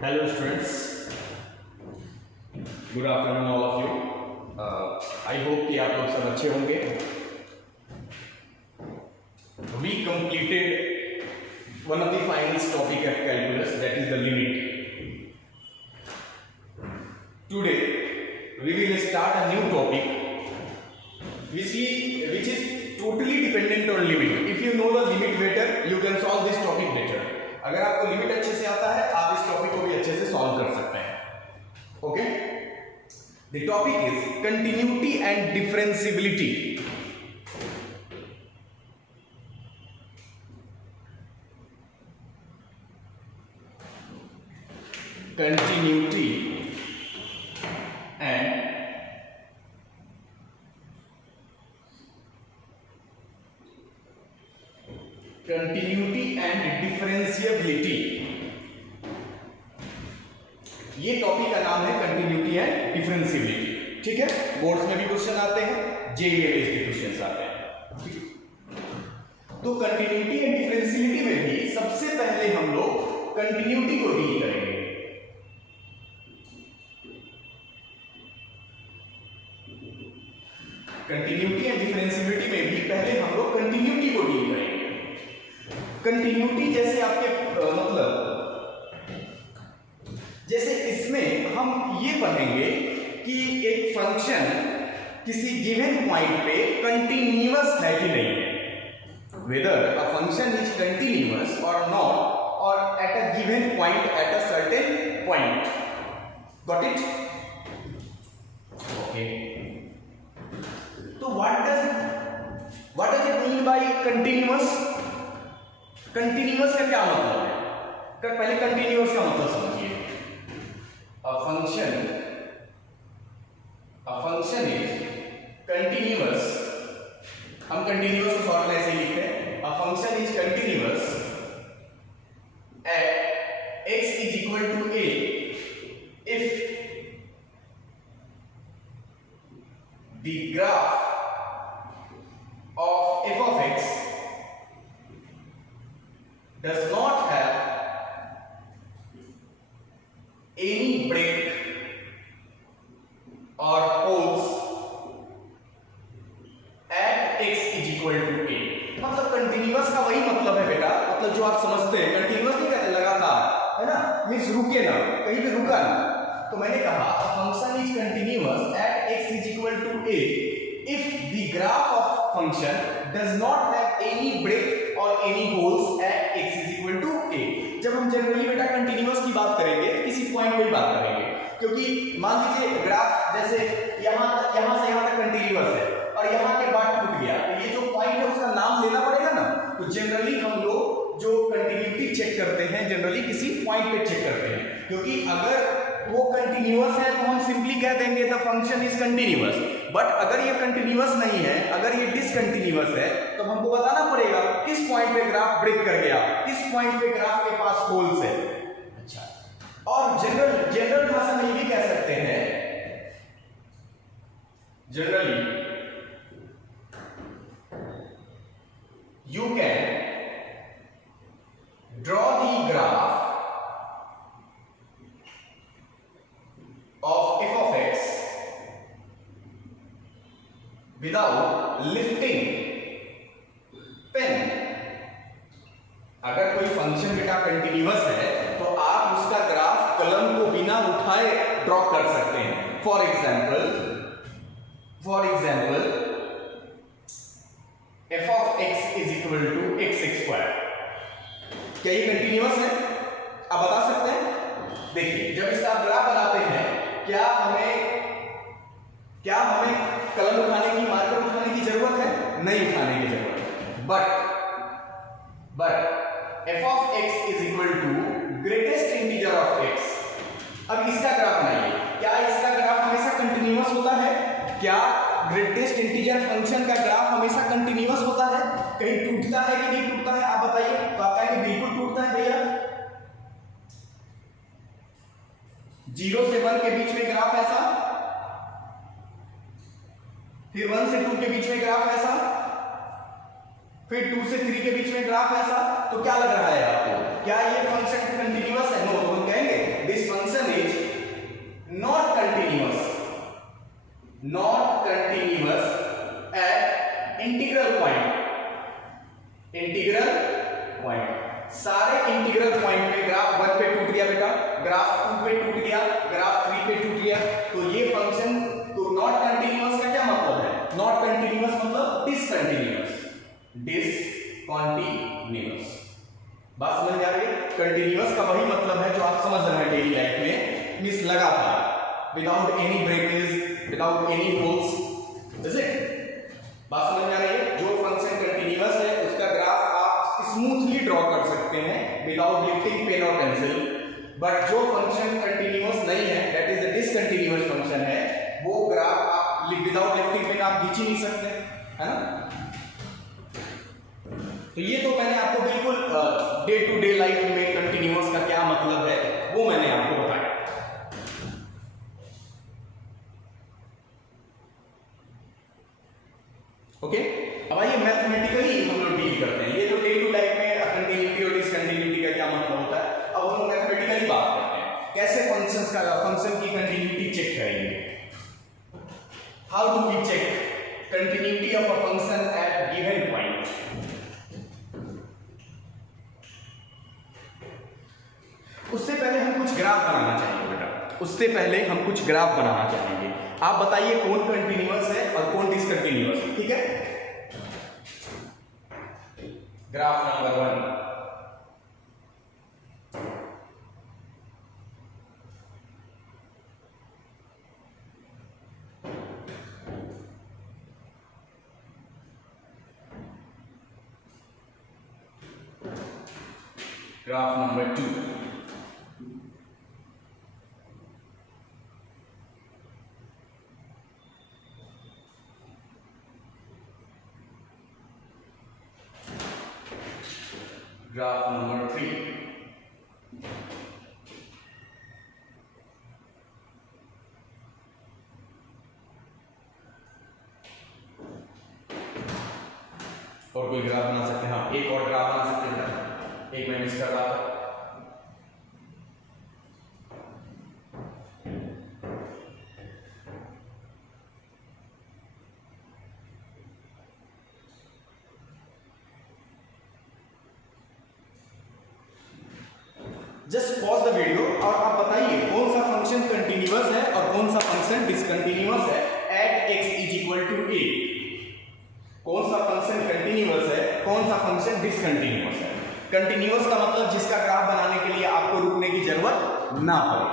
Hello students, good afternoon all of you. I hope कि आप लोग सब अच्छे होंगे. We completed one of the finest topic of calculus, that is the limit. Today we will start a new topic which is totally dependent on limit. If you know the limit better, you can solve this topic better. अगर आपको limit अच्छे से आता है आप इस topic को भी अच्छे से सॉल्व कर सकते हैं. Okay, the topic is continuity and differentiability. Continuity and differentiability, ये टॉपिक का नाम है कंटिन्यूटी एंड डिफरेंशियबिलिटी. ठीक है, बोर्ड्स में भी क्वेश्चन आते हैं, जेईई बेस्ड के क्वेश्चन आते हैं. तो कंटिन्यूटी एंड डिफरेंशियबिलिटी में भी सबसे पहले हम लोग कंटिन्यूटी को डील करेंगे. कंटिन्यूटी एंड डिफरेंशियबिलिटी में भी पहले हम लोग कंटिन्यूटी को डील करेंगे. कंटिन्यूटी जैसे आपके मतलब जैसे इसमें हम ये पढ़ेंगे कि एक फंक्शन किसी गिवन पॉइंट पे कंटिन्यूअस है कि नहीं है, whether a function is continuous or not, or at a given point at a certain point. Got it? Okay, तो what does it mean by continuous? Continuous का क्या मतलब है? पहले कंटिन्यूअस का मतलब समझिए. A function is continuous. हम continuous को शॉर्ट में ऐसे ही लिखते हैं. A function is continuous at x is equal to a if the graph of f of x does not have any break or holes at x is equal to a. मतलब continuous का वही मतलब है बेटा, मतलब जो आप समझते हैं कंटिन्यूअस नहीं कहते लगातार, है ना, मींस रुके ना, कहीं पे रुका ना. तो मैंने कहा function is continuous at x is equal to a if the graph of function does not have any break or any holes at x is equal to a. जब हम जनरली बेटा कंटिन्यूअस की बात करेंगे किसी पॉइंट पे ही बात करेंगे, क्योंकि मान लीजिए ग्राफ जैसे यहाँ से यहाँ तक कंटिन्यूअस है और यहाँ के बाद टूट गया, तो ये जो पॉइंट है उसका नाम लेना पड़ेगा ना. तो जनरली हम लोग जो कंटिन्यूटी चेक करते हैं जनरली किसी पॉइंट पे चेक करते हैं, क्योंकि अगर वो कंटिन्यूअस है तो हम सिंपली कह देंगे the function is continuous. But अगर ये कंटिन्यूअस नहीं है, अगर ये डिसकंटिन्यूअस है, तो हमको बताना पड़ेगा किस पॉइंट पे ग्राफ ब्रेक कर गया, किस पॉइंट पे ग्राफ के पास होल्स है. अच्छा, और जनरल भाषा में ये भी कह सकते हैं, generally you can draw the graph of f of x without lifting pen. अगर कोई फंक्शन बेटा कंटिन्यूअस है तो आप उसका ग्राफ कलम को बिना उठाए ड्रॉ कर सकते हैं. For example f of x is equal to x square. क्या ये कंटिन्यूअस है? आप बता सकते हैं. देखिए, जब इसका ग्राफ बनाते हैं क्या हमें कलम उठाने की, मार्कर उठाने की जरूरत है? नहीं उठाने की जरूरत है. But f of x is equal to greatest integer of x. अब इसका ग्राफ बनाइए. क्या इसका ग्राफ हमेशा कंटिन्यूअस होता है? क्या ग्रेटेस्ट इंटीजर फंक्शन का ग्राफ हमेशा कंटिन्यूअस होता है? कहीं टूटता है कि नहीं टूटता है? आप बताइए. तो आप कहेंगे बिल्कुल टूटता है भैया. 0 से 1 के बीच में ग्राफ ऐसा, फिर 1 से 2 के बीच में ग्राफ ऐसा, फिर 2 से 3 के बीच में ग्राफ ऐसा, तो क्या लग रहा है आपको? क्या ये फंक्शन कंटिन्यूअस है? नो, तो हम कहेंगे this function is not continuous at integral point. सारे इंटीग्रल पॉइंट पे ग्राफ 1 पे टूट गया बेटा, ग्राफ 2 पे टूट गया, ग्राफ 3 पे टूट गया, तो ये फंक्शन तो नॉट कंटिन्यूअस का क्या मतलब है? नॉट कंटिन्यूअस मतलब डिसकंटिन्यूअस। बात समझ में आ रही है? कंटिन्यूअस का वही मतलब है जो आप समझ रहे हैं डेली लाइफ में, मींस लगातार, without any breakage, without any holes. Is it? बात समझ में आ रही है? जो फंक्शन कंटिन्यूअस है उसका ग्राफ आप स्मूथली ड्रॉ कर सकते हैं विदाउट लिफ्टिंग पेन और पेंसिल, बट जो फंक्शन कंटिन्यूअस नहीं है, that is the discontinuous function है, वो ग्राफ आप विदाउट लिफ्टिंग पेन आप खींच ही नहीं सकते, है ना? तो ये तो मैंने आपको बिल्कुल डे टू डे लाइफ में कंटिन्यूअस का क्या मतलब है वो मैंने आपको बताया। ओके, अब आइए मैथमेटिकली हम लोग डील करते हैं। ये तो डे टू लाइफ में कंटिन्यूटी और डिसकंटिन्यूटी का क्या मतलब होता है, अब हम लोग मैथमेटिकली बात करते हैं कैसे फंक्शन की कंटिन्यूटी चेक करेंगे। How do we check continuity of a function at given point? उससे पहले हम कुछ ग्राफ बनाना चाहेंगे बेटा, आप बताइए कौन कंटिन्यूअस है और कौन डिसकंटिन्यूअस है, ठीक है? Graph number 1, graph number 2, graph number 3, और कोई ग्राफ बना सकते हैं? हाँ, एक और ग्राफ बना सकते हैं, एक मैं मिस कर रहा था। जस्ट पॉज द वीडियो और आप बताइए कौन सा फंक्शन कंटिन्यूअस है और कौन सा फंक्शन डिसकंटिन्यूअस है at x is equal to a। कौन सा फंक्शन कंटिन्यूअस है, कौन सा फंक्शन डिसकंटिन्यूअस है? कंटिन्यूअस का मतलब जिसका ग्राफ बनाने के लिए आपको रुकने की जरूरत ना पड़े।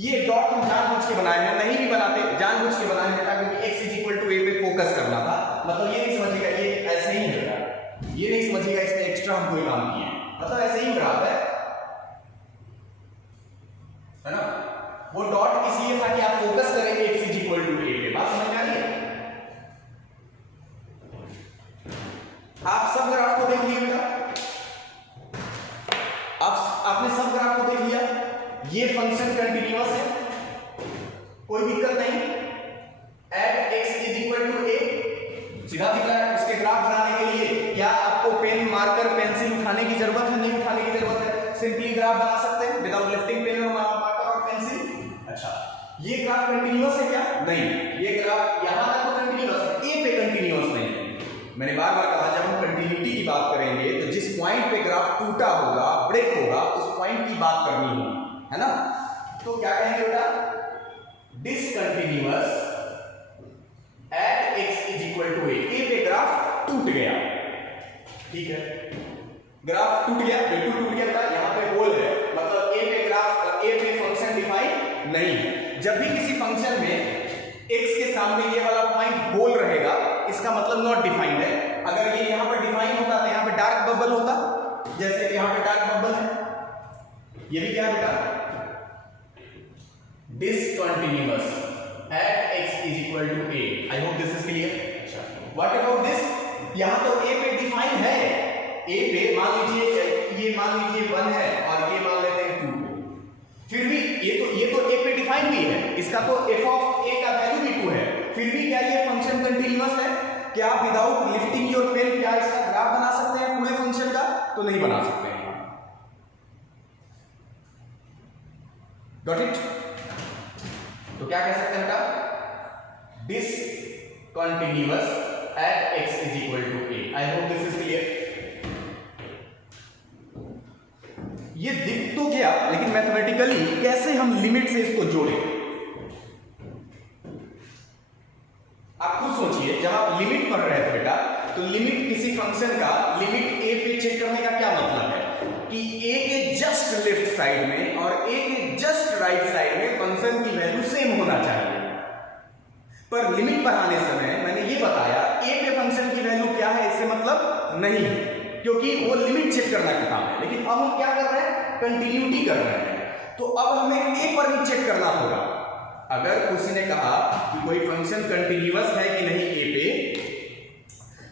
ये डॉट हम जानबूझ के बनाए हैं, नहीं भी बनाते, जानबूझ के बनाए बेटा, क्योंकि x is equal to a पे फोकस करना था। मतलब ये नहीं समझिएगा ये ऐसे ही है, ये नहीं समझिएगा इसमें एक्स्ट्रा हम कोई काम किए, मतलब ऐसे ही ग्राफ है ना? वो डॉट इसलिए था कि आप फोकस करेंगे x is equal to a पे। बात समझ में आ रही है? आप सब ग्राफ को देख लिए बेटा, आपने सब ग्राफ को देख लिया, ये फंक्शन कंटिन्यूअस है, कोई दिक्कत नहीं। At x is equal to a सीधा दिख रहा है। उसके ग्राफ बनाने के लिए क्या आपको पेन, मार्कर, पेंसिल उठाने की जरूरत है? नहीं उठाने की जरूरत है, सिंपली ग्राफ बना सकते हैं विदाउट लिफ्टिंग पेन और मार्कर और पेंसिल। अच्छा, ये ग्राफ कंटिन्यूअस है क्या? नहीं, ये ग्राफ यहां तक तो कंटिन्यूअस है, a पे कंटिन्यूअस नहीं है। मैंने बार बार कहा जब हम कंटिन्यूटी की बात करेंगे तो जिस पॉइंट पे ग्राफ टूटा होगा, ब्रेक होगा, उस पॉइंट की बात करनी होगी, है ना? तो क्या कहेंगे बेटा? Discontinuous at x is equal to a। a पे ग्राफ टूट गया, ठीक है? ग्राफ टूट गया, बिल्कुल टूट गया बेटा। यहां पे होल है, मतलब a पे ग्राफ, a पे फंक्शन डिफाइन नहीं है। जब भी किसी फंक्शन में x के सामने ये वाला पॉइंट होल रहेगा, इसका मतलब नॉट डिफाइंड है। अगर ये यहां पर डिफाइन होता तो यहां पे डार्क बबल होता, जैसे यहां पे डार्क बबल है। ये भी क्या है बेटा? Discontinuous at x is equal to a। I hope this is clear. अच्छा, व्हाट अबाउट दिस? यहां तो a पे डिफाइन है, a पे मान लीजिए 1 है और ये मान लेते हैं 2। फिर भी ये तो a पे डिफाइन भी है, इसका तो f ऑफ a का वैल्यू भी 2 है। फिर भी क्या ये फंक्शन कंटिन्यूअस है? क्या आप विदाउट लिफ्टिंग योर पेन क्या इसका ग्राफ बना सकते हैं पूरे फंक्शन का? तो नहीं बना सकते हैं। Got it? तो क्या कह सकते हैं बेटा? Discontinuous at x is equal to a। I hope this is clear. ये दिख तो गया, लेकिन मैथमेटिकली कैसे हम लिमिट से इसको जोड़ें? आप खुद सोचिए, जब आप लिमिट पढ़ रहे थे बेटा, तो लिमिट किसी फंक्शन का लिमिट a पे चेक करने का क्या मतलब है कि a के जस्ट लेफ्ट साइड में और a के जस्ट राइट साइड में फंक्शन की वैल्यू सेम होना चाहिए। पर लिमिट बढ़ाने समय मैंने ये बताया a पे फंक्शन की वैल्यू क्या है इससे मतलब नहीं है, क्योंकि वो लिमिट चेक करना का काम है। लेकिन अब हम क्या कर रहे हैं? कंटिन्यूटी कर रहे हैं। तो अब हमें a पर भी चेक करना होगा। अगर किसी ने कहा कि कोई फंक्शन कंटिन्यूअस है कि नहीं a पे,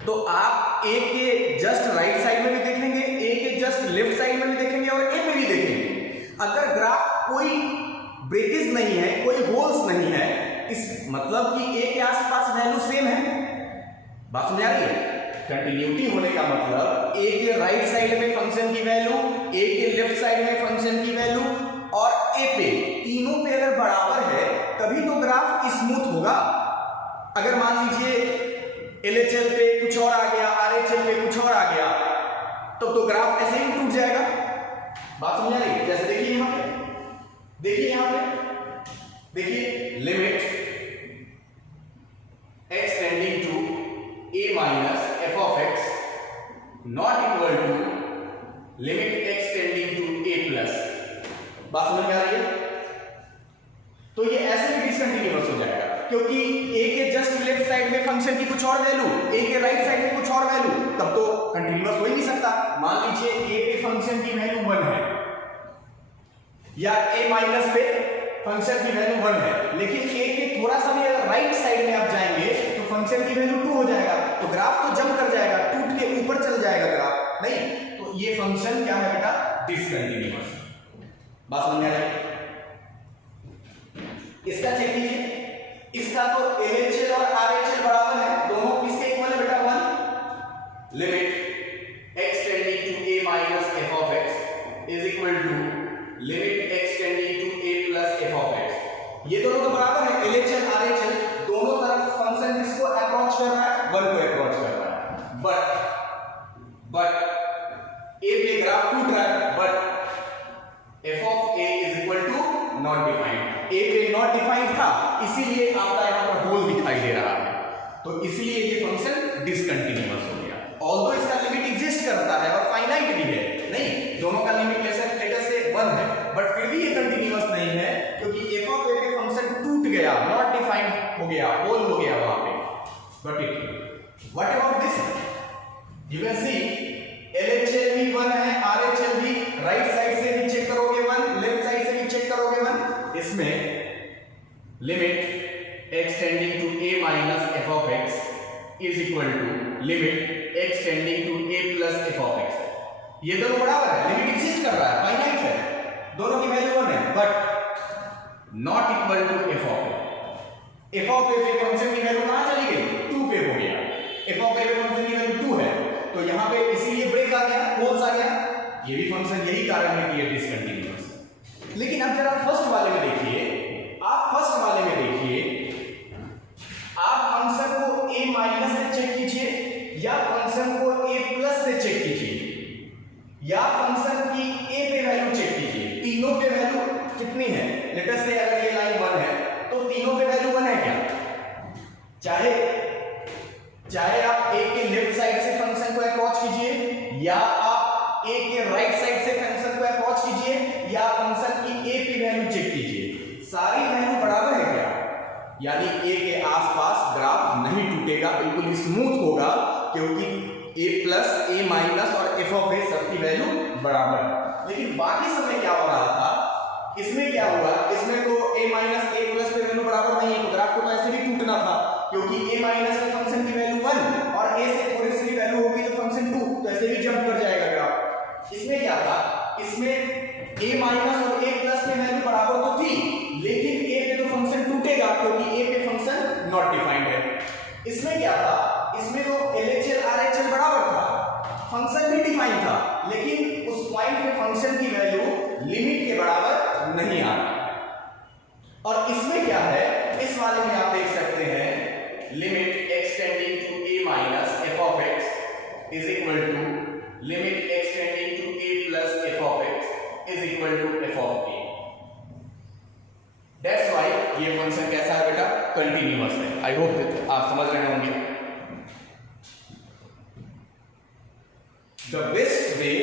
तो आप a के जस्ट राइट साइड में भी देखेंगे, a के जस्ट लेफ्ट साइड में भी देखेंगे और a पे भी देखेंगे। अगर ग्राफ कोई ब्रेकेज नहीं है, कोई होल्स नहीं है, इस मतलब कि a के आसपास वैल्यू सेम है। बात समझ आ रही है? कंटिन्यूटी होने का मतलब a के राइट साइड में फंक्शन की वैल्यू, a के लेफ्ट साइड में फंक्शन की वैल्यू और a पे, तीनों पे अगर बराबर है तभी तो ग्राफ स्मूथ होगा। अगर मान लीजिए LHL पे कुछ और आ गया, RHL पे कुछ और आ गया, तो ग्राफ ऐसे ही टूट जाएगा। बात समझ आ रही है? जैसे देखिए यहां पे, देखिए यहां पे, देखिए limit x tending to a minus f of x not equal to limit x tending to a plus. बात समझ में आ रही है? तो ये ऐसे भी डिसकंटिन्यूअस हो जाएगा, क्योंकि a के जस्ट लेफ्ट साइड में फंक्शन की कुछ और वैल्यू, a के राइट साइड में कुछ और वैल्यू, तब तो कंटिन्यूअस हो ही नहीं सकता। मान लीजिए a पे फंक्शन की वैल्यू 1 है या a माइनस पे फंक्शन की वैल्यू 1 है, लेकिन a के थोड़ा सा भी अगर राइट साइड में आप जाएंगे तो फंक्शन की वैल्यू 2 हो जाएगा, तो ग्राफ तो जंप कर जाएगा, टूट के ऊपर चल जाएगा ग्राफ। नहीं, तो ये फंक्शन क्या है बेटा? डिसकंटिन्यूअस। बात समझ में आ रही है? इसका चेक कीजिए, इसका तो LHL और RHL बराबर है, दोनों किसके इक्वल है बेटा? 1 limit x tending to a minus f of x is equal to limit x tending to a plus f of x। ये दोनों तो बराबर है, LHL RHL, दोनों तरफ फंक्शन किसको अप्रोच कर रहा है? 1 को अप्रोच कर रहा है। बट a पे ग्राफ टूट रहा है, but f of a is equal to not defined. a पे नॉट डिफाइंड था, इसीलिए आपका यहां पर होल दिखाई दे रहा है, तो इसलिए ये फंक्शन डिसकंटिन्यूअस हो गया। ऑल्दो इसका लिमिट एग्जिस्ट करता है और फाइनाइट भी है, नहीं दोनों का लिमिट लेटर से 1 है, बट फिर भी ये कंटिन्यूअस नहीं है, क्योंकि f ऑफ a पे फंक्शन टूट गया, नॉट डिफाइंड हो गया, होल हो गया वहां पे। But it what about this? You can see LHL भी 1 है, RHL भी, राइट साइड से भी चेक करोगे 1, लेफ्ट साइड से भी चेक करोगे 1। इसमें limit x tending to a minus f of x is equal to limit x tending to a plus f of x। ये दोनों बराबर है, लिमिट एग्जिस्ट कर रहा है, फाइनाइट है, दोनों की वैल्यू 1 है, but not equal to f of a। f of a पे फंक्शन की वैल्यू कहां चली गई? 2 पे हो गया। f ऑफ a पे फंक्शन की वैल्यू 2 है, तो यहां पे इसीलिए ब्रेक आ गया, होल्स आ गया। ये भी फंक्शन यही कारण है कि ये डिसकंटिन्यूअस। लेकिन अब जरा फर्स्ट वाले में देखिए, आप फर्स्ट वाले में देखिए, आप फंक्शन को a माइनस से चेक कीजिए या फंक्शन को a प्लस से चेक कीजिए या फंक्शन की a पे वैल्यू चेक कीजिए, तीनों पे वैल्यू कितनी है? लेट अस से अगर ये लाइन 1 है तो तीनों पे वैल्यू 1 है क्या? चाहे आप a के लेफ्ट साइड से फंक्शन को अप्रोच कीजिए या आप a के राइट साइड से फंक्शन को अप्रोच कीजिए या फंक्शन की a पे वैल्यू चेक कीजिए, सारी वैल्यू बराबर है क्या? यानी a के आसपास ग्राफ नहीं टूटेगा, बिल्कुल स्मूथ होगा, क्योंकि a प्लस a माइनस और f ऑफ a सबकी वैल्यू बराबर है। लेकिन बाकी समय क्या हो रहा था? इसमें क्या हुआ? इसमें तो a माइनस a प्लस पे वैल्यू बराबर नहीं है, तो ग्राफ को तो ऐसे भी टूटना था, क्योंकि a माइनस में फंक्शन की वैल्यू 1 और a से थोड़ी सी वैल्यू होगी तो फंक्शन 2, तो ऐसे भी जंप कर जाएगा ग्राफ। इसमें क्या था? इसमें a माइनस और a प्लस में वैल्यू बराबर तो थी, लेकिन a पे तो फंक्शन टूटेगा, क्योंकि a पे फंक्शन नॉट डिफाइंड है। इसमें क्या था? इसमें तो LHL RHL बराबर था, फंक्शन भी डिफाइंड था, लेकिन उस पॉइंट पे फंक्शन की वैल्यू लिमिट के बराबर नहीं आ रहा। और इसमें क्या है, इस वाले में आप देख सकते हैं limit x tending to a minus f of x is equal to limit x tending to a plus f of x is equal to f of a। That's why ये फंक्शन कैसा है बेटा, कंटिन्यूअस है। I hope आप समझ रहे होंगे। The best way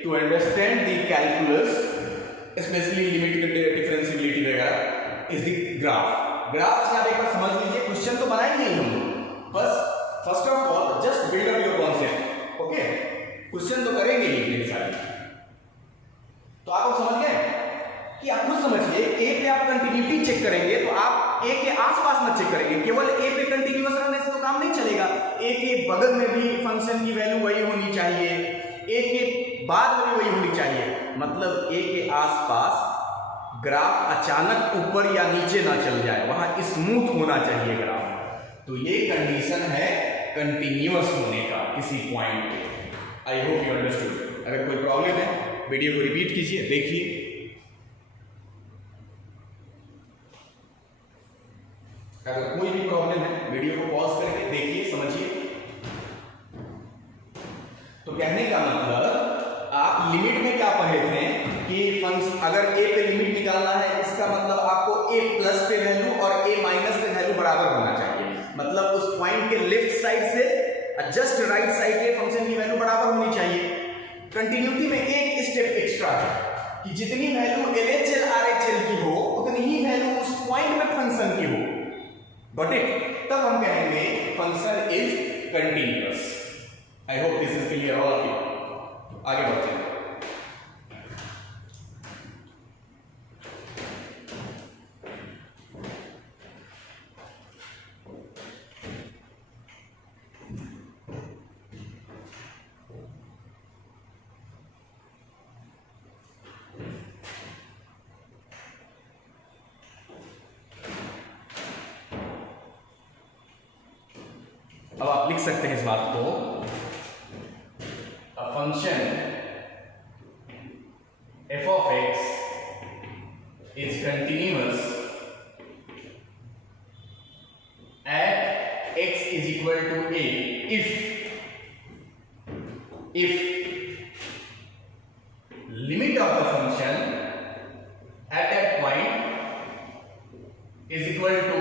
to understand the calculus, especially limit differentiability वगैरह, is the graph। ग्राफ से आप एक बार समझ लीजिए, क्वेश्चन तो बनाएंगे ही हम, बस first of all just build up your concept. Okay, question तो करेंगे ही ढेर सारे। तो आप समझ गए कि आप खुद समझिए, ए पे आप कंटिन्यूटी चेक करेंगे तो आप ए के आसपास मत चेक करेंगे, केवल ए पे कंटिन्यूअस रहने से तो काम नहीं चलेगा। ए के बगल में भी फंक्शन की वैल्यू वही होनी चाहिए, ए के बाद में भी वही होनी चाहिए, मतलब ए के आसपास ग्राफ अचानक ऊपर या नीचे ना चल जाए, वहां स्मूथ होना चाहिए ग्राफ। तो ये कंडीशन है कंटिन्यूअस होने का किसी पॉइंट पे। I hope you understood. अगर कोई प्रॉब्लम है वीडियो को रिपीट कीजिए, देखिए। अगर कोई भी प्रॉब्लम है वीडियो को पॉज करके देखिए, समझिए। तो कहने का मतलब आप लिमिट में क्या पढ़े थे कि फंक्शन अगर ए पे लिमिट निकालना है, इसका मतलब आपको ए प्लस पे वैल्यू और ए माइनस पे वैल्यू बराबर होना चाहिए। मतलब उस पॉइंट के लेफ्ट साइड से जस्ट राइट साइड के फंक्शन की वैल्यू बराबर होनी चाहिए। कंटिन्यूटी में एक स्टेप एक्स्ट्रा है कि जितनी वैल्यू एलएचएल आरएचएल की हो उतनी ही वैल्यू उस पॉइंट में फंक्शन की हो। Got it? तब हम कहेंगे function is continuous. I hope this is clear all of you. आगे बढ़ते हैं। अब आप लिख सकते हैं इस बात को, a function f of x is continuous at x is equal to a if limit of the function at that point is equal to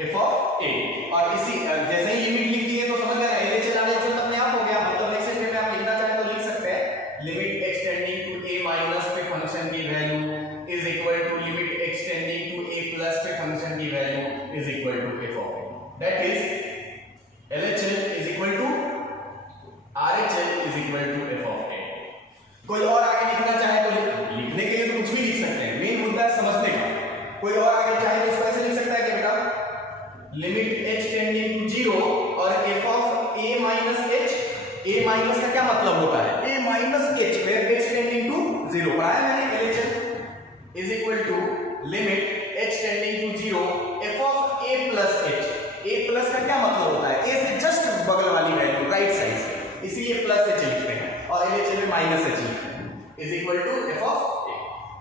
f of a। और इसी जैसे ही लिमिट लिख दिए तो समझ गए, एलएचएल आरएचएल अपने आप हो गया। मतलब नेक्स्ट स्टेप में आप लिखना चाहें तो लिख सकते हैं limit x tending to a minus पे फंक्शन की value is equal to limit x tending to a plus पे फंक्शन की value is equal to f of a। That is LHL is equal to RHL is equal to f of a। कोई और आगे लिखना चाहे तो लिखने के लिए तो कुछ भी लिख सकते हैं, मेन मुद्दा है समझने का। कोई और आगे चाहे तो इसको ऐसे लिख सकता है कि बेटा लिमिट h टेंडिंग टू 0 और f of a minus h। a minus का क्या मतलब होता है, a minus h where h tending to 0 पढ़ाया मैंने। LHS is equal to limit h tending to 0 f of a plus h। a plus का क्या मतलब होता है, a से जस्ट बगल वाली वैल्यू राइट साइड से, इसलिए प्लस h लिखते हैं, और LHS में माइनस h लिखते हैं, is equal to f of a।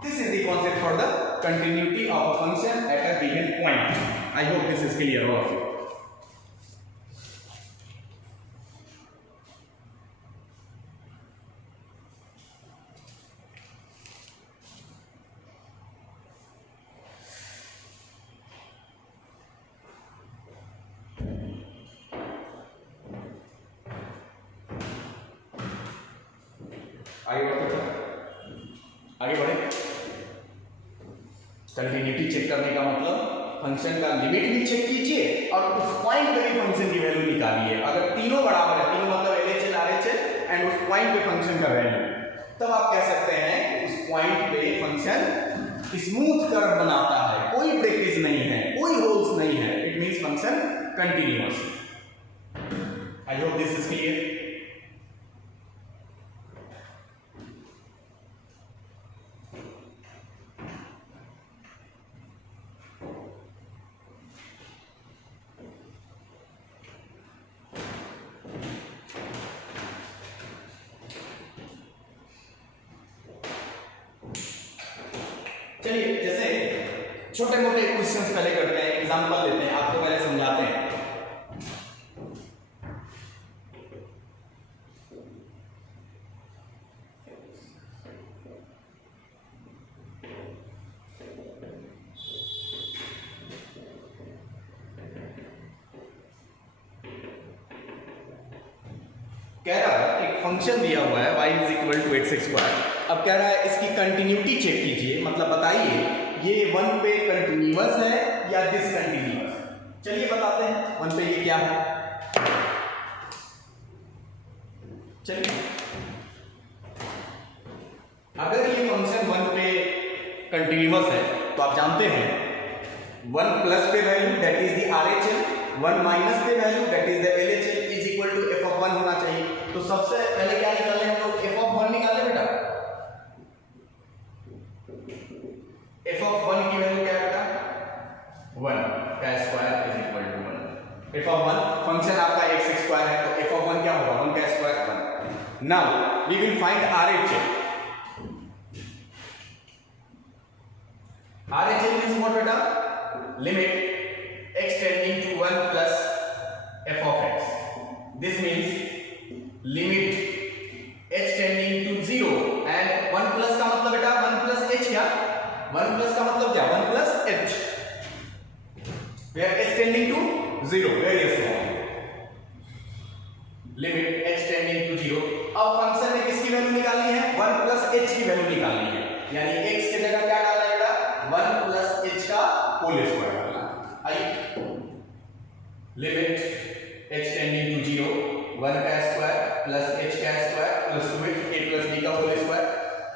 This is the concept for the continuity of a function at a given point. I hope this is clear all of you. आगे बढ़े। Continuity check करने का मतलब function का limit भी check कीजिए और उस पॉइंट पे भी फंक्शन की वैल्यू निकालिए। अगर तीनों बराबर है, तीनों मतलब एलएचएल आरएचएल एंड उस पॉइंट पे फंक्शन का वैल्यू, तब आप कह सकते हैं उस पॉइंट पे फंक्शन स्मूथ कर्व बनाता है, कोई ब्रेकेज नहीं है, कोई होल्स नहीं है। It means function continuous. I hope this is clear. चलिए, जैसे छोटे मोटे क्वेश्चंस पहले करते हैं, एग्जांपल लेते हैं, आपको पहले समझाते हैं। कह रहा है एक फंक्शन दिया हुआ है y is equal to x square. अब कह रहा है इसकी कंटिन्यूटी चेक कीजिए, मतलब बताइए ये 1 पे कंटिन्यूअस है या डिसकंटिन्यूअस। चलिए बताते हैं 1 पे ये क्या है। चलिए अगर ये फंक्शन 1 पे कंटिन्यूअस है तो आप जानते हैं 1 प्लस पे value that is the RHL, 1 minus पे value that is the LHL is equal to f of 1 होना चाहिए। तो सबसे पहले क्या निकाले हम लोग, f ऑफ 1 निकाले बेटा। f ऑफ 1 की वैल्यू क्या है बेटा, 1 का square is equal to 1। f of 1 function आपका x स्क्वायर है तो f ऑफ 1 क्या होगा, 1 का square 1। Now we will find RHL। RHL means what बेटा, limit x tending to 1 plus f of x. This means limit h tending to 0 and 1 plus का मतलब बेटा 1 plus h क्या, 1 plus का मतलब क्या, 1 plus h, where h tending to 0, very small, limit h tending to 0। अब function में किसकी वैल्यू निकालनी है, 1 plus h की वैल्यू निकालनी है, यानी x की जगह क्या डालना है बेटा, 1 plus h का होल स्क्वायर डालना। आइए लिमिट h tending to 0, 1 का स्क्वायर प्लस h का square plus 2h, a plus b का whole square.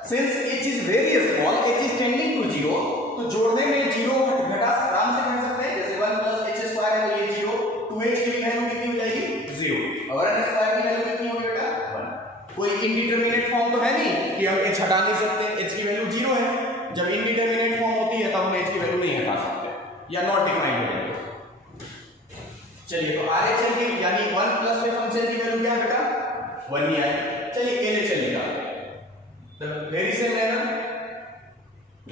Since h is very small, h is tending to 0, तो जोड़ने में 0 घटा आराम से घट सकते हैं। जैसे 1 प्लस h स्क्वायर है तो ये 0, 2h की वैल्यू कितनी हो जाएगी, 0, और 1 स्क्वायर की वैल्यू कितनी होगी बेटा, 1। कोई इनडिटरमिनेट फॉर्म तो है नहीं कि हम h हटा नहीं सकते, h की वैल्यू 0 है। जब इनडिटरमिनेट फॉर्म होती है तब हम h की वैल्यू नहीं हटा सकते या नॉट डिफाइंड है। चलिए तो RHL की यानी 1 प्लस पे फंक्शन की वैल्यू क्या है बेटा, 1 ही आई। चलिए LHL निकालते हैं। तो very same manner